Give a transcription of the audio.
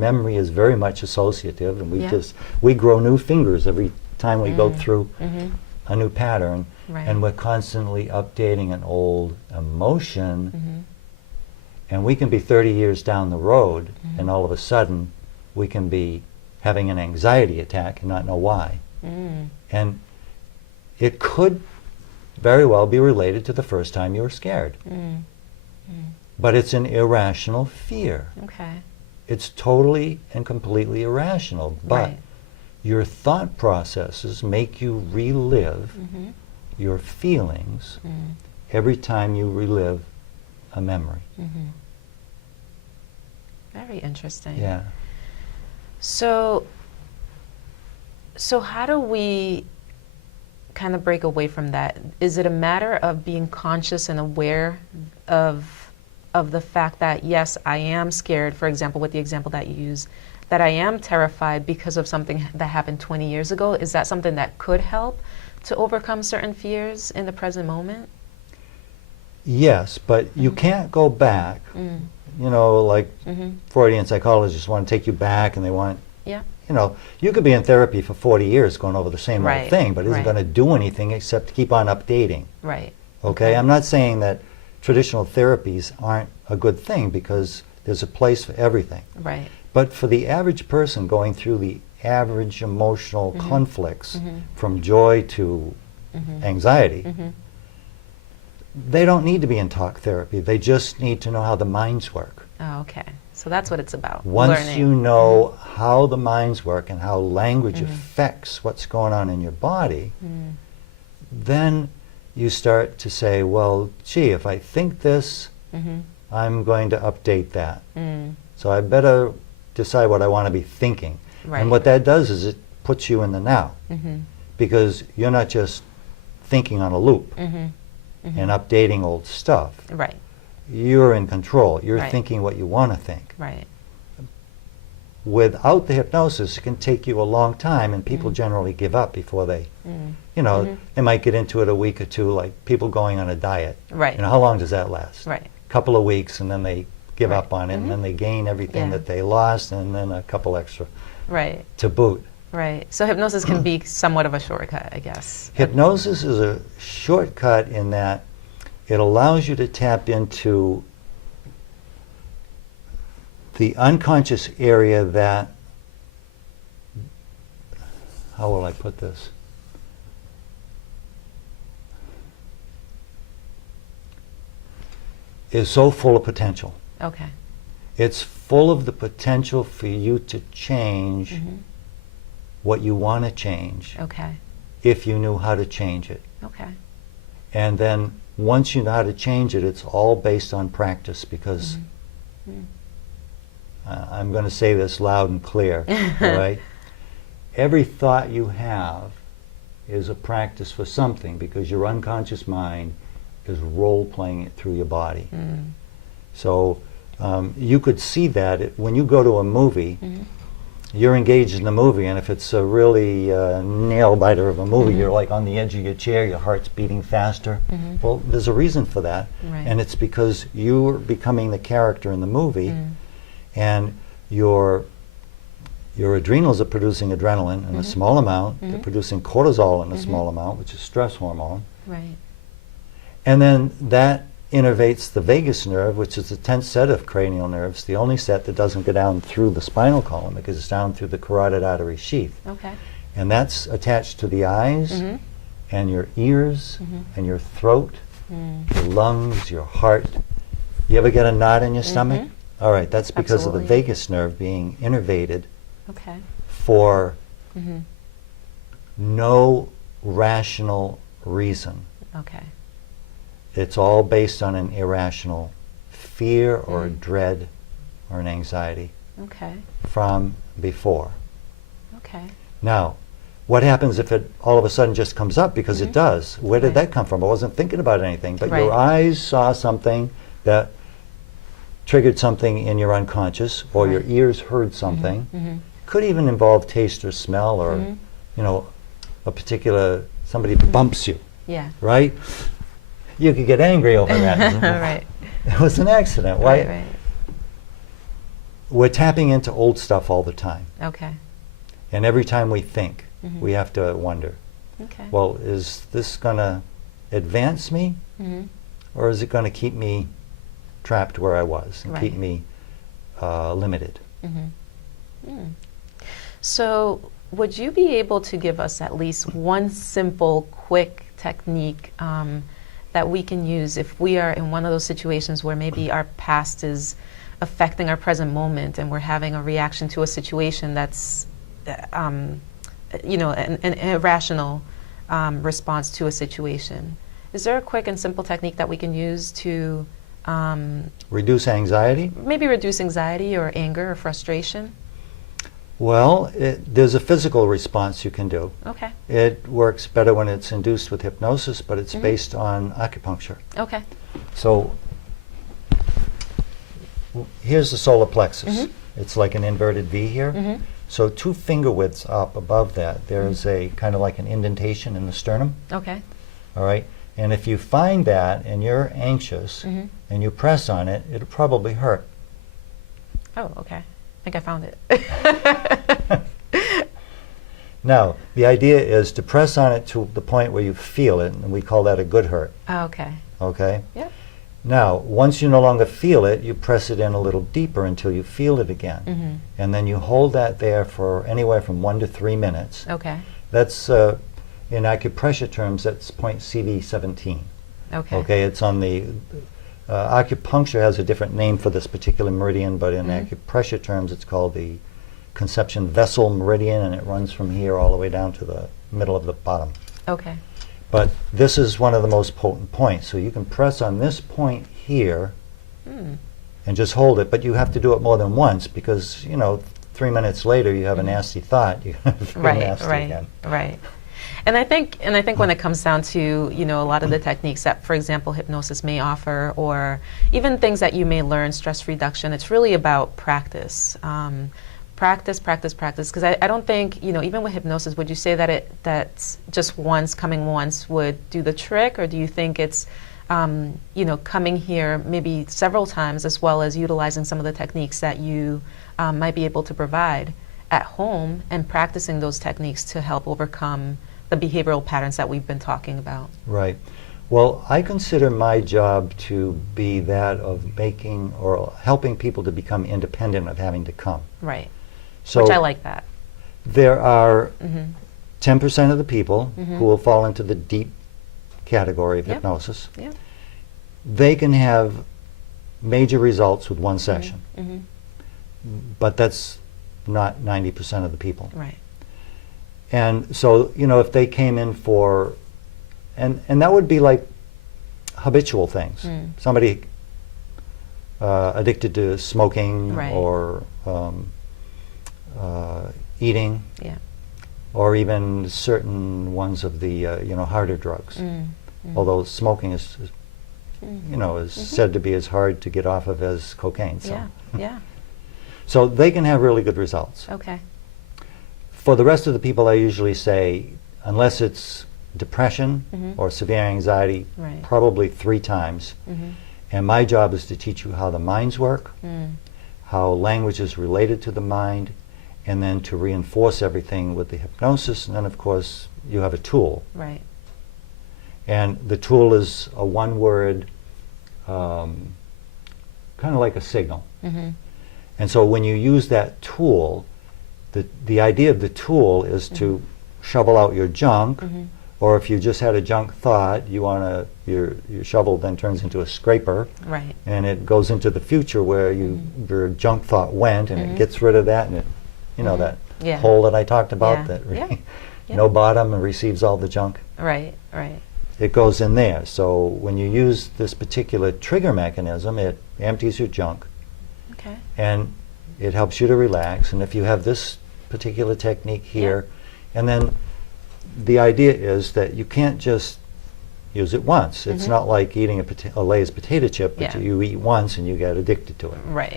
memory is very much associative, and we grow new fingers every time we go through a new pattern, and we're constantly updating an old emotion, and we can be 30 years down the road, and all of a sudden we can be having an anxiety attack and not know why. And it could very well be related to the first time you were scared. But it's an irrational fear. Okay. It's totally and completely irrational, but your thought processes make you relive your feelings every time you relive a memory. Very interesting. Yeah. So how do we kind of break away from that? Is it a matter of being conscious and aware of the fact that, yes, I am scared, for example, with the example that you use, that I am terrified because of something that happened 20 years ago? Is that something that could help to overcome certain fears in the present moment? Yes, but you can't go back. You know, like Freudian psychologists want to take you back, and they want, you know, you could be in therapy for 40 years going over the same old thing, but it isn't going to do anything except keep on updating. Okay? I'm not saying that traditional therapies aren't a good thing, because there's a place for everything. But for the average person going through the average emotional conflicts, from joy to anxiety, they don't need to be in talk therapy. They just need to know how the minds work. Oh, okay. So that's what it's about. Once learning. you know how the minds work and how language affects what's going on in your body, then you start to say, well, gee, if I think this, I'm going to update that. So I better decide what I want to be thinking. And what that does is it puts you in the now, because you're not just thinking on a loop and updating old stuff. You're in control. You're thinking what you want to think. Without the hypnosis, it can take you a long time, and people generally give up before they, you know, they might get into it a week or two, like people going on a diet. You know, how long does that last? A couple of weeks, and then they give up on it, and then they gain everything that they lost, and then a couple extra to boot. So hypnosis can be somewhat of a shortcut, I guess. Hypnosis is a shortcut in that it allows you to tap into the unconscious area that, how will I put this? Is so full of potential. It's full of the potential for you to change what you want to change if you knew how to change it. And then once you know how to change it, it's all based on practice, because I'm going to say this loud and clear, right? Every thought you have is a practice for something, because your unconscious mind is role-playing it through your body. So you could see that when you go to a movie, you're engaged in the movie, and if it's a really nail-biter of a movie, you're like on the edge of your chair, your heart's beating faster. Well, there's a reason for that, and it's because you're becoming the character in the movie, and your adrenals are producing adrenaline in a small amount, they're producing cortisol in a small amount, which is stress hormone. And then that innervates the vagus nerve, which is the 10th set of cranial nerves, the only set that doesn't go down through the spinal column, because it's down through the carotid artery sheath. And that's attached to the eyes and your ears and your throat, your lungs, your heart. You ever get a knot in your stomach? All right, that's because of the vagus nerve being innervated for no rational reason. It's all based on an irrational fear or a dread or an anxiety from before. Now, what happens if it all of a sudden just comes up? Because it does. Where did that come from? I wasn't thinking about anything, but your eyes saw something that triggered something in your unconscious, or your ears heard something. Could even involve taste or smell, or you know, a particular, somebody bumps you, right? You could get angry over that. It was an accident, right? we're tapping into old stuff all the time. Okay. And every time we think, Mhm. we have to wonder, Okay. well, is this going to advance me, Mhm. or is it going to keep me trapped where I was and keep Right. me limited? Mhm. Mm. So, would you be able to give us at least one simple, quick technique that we can use if we are in one of those situations where maybe our past is affecting our present moment and we're having a reaction to a situation that's, an irrational response to a situation? Is there a quick and simple technique that we can use to Reduce anxiety? maybe reduce anxiety or anger or frustration? Well, there's a physical response you can do. Okay. It works better when it's induced with hypnosis, but it's Mhm. based on acupuncture. Okay. So here's the solar plexus. Mhm. It's like an inverted V here. Mhm. So 2 finger widths up above that, there's a kind of like an indentation in the sternum. Okay. All right. And if you find that and you're anxious Mhm. and you press on it, it'll probably hurt. Oh, okay. I think I found it. Now, the idea is to press on it to the point where you feel it, and we call that a good hurt. Oh, okay. Okay? Yep. Now, once you no longer feel it, you press it in a little deeper until you feel it again. Mm-hmm. And then you hold that there for anywhere from 1 to 3 minutes. Okay. That's, in acupressure terms, that's point CV17. Okay. Okay, it's on the, acupuncture has a different name for this particular meridian, but in Mhm. acupressure terms, it's called the conception vessel meridian, and it runs from here all the way down to the middle of the bottom. Okay. But this is one of the most potent points. So you can press on this point here Mm. and just hold it, but you have to do it more than once because, 3 minutes later you have a nasty thought. You're going to feel Right. nasty Right. again. Right. And I think when it comes down to a lot of the techniques that, for example, hypnosis may offer, or even things that you may learn, stress reduction, it's really about practice. Practice, practice, practice. Because I don't think, even with hypnosis, would you say that that's just coming once would do the trick, or do you think it's, coming here maybe several times, as well as utilizing some of the techniques that you might be able to provide at home and practicing those techniques to help overcome the behavioral patterns that we've been talking about? Right. Well, I consider my job to be that of making or helping people to become independent of having to come. Right. So Which I like that. there are Mm-hmm. 10% of the people Mhm. who will fall into the deep category of Yep. hypnosis. Yeah. They can have major results with one session, Mm-hmm. but that's not 90% of the people. Right. And so, if they came in for, and that would be like habitual things. Mm. Somebody addicted to smoking Right. or eating, Yeah. or even certain ones of the, harder drugs. Mm. Mm. Although smoking is Mm. is said to be as hard to get off of as cocaine. So. Yeah. Yeah. So they can have really good results. Okay. For the rest of the people, I usually say, unless it's depression Mhm. or severe anxiety, Right. probably 3 times. Mm-hmm. And my job is to teach you how the minds work, Mm. how language is related to the mind, and then to reinforce everything with the hypnosis. And then, of course, you have a tool. Right. And the tool is a one-word, kind of like a signal. Mm-hmm. And so when you use that tool, the idea of the tool is to shovel out your junk, Mm-hmm. or if you just had a junk thought, your shovel then turns into a scraper, Right. and it goes into the future where your junk thought went, and Mhm. it gets rid of that, and it, that Yeah. hole that I talked about, Yeah. that Yeah. Yeah. no bottom and receives all the junk. Right. Right. It goes in there. So when you use this particular trigger mechanism, it empties your junk, Okay. and it helps you to relax. And if you have this particular technique here, and then the idea is that you can't just use it once. It's Mhm. not like eating a Lay's potato chip, but Yeah. you eat once and you get addicted to it. Right.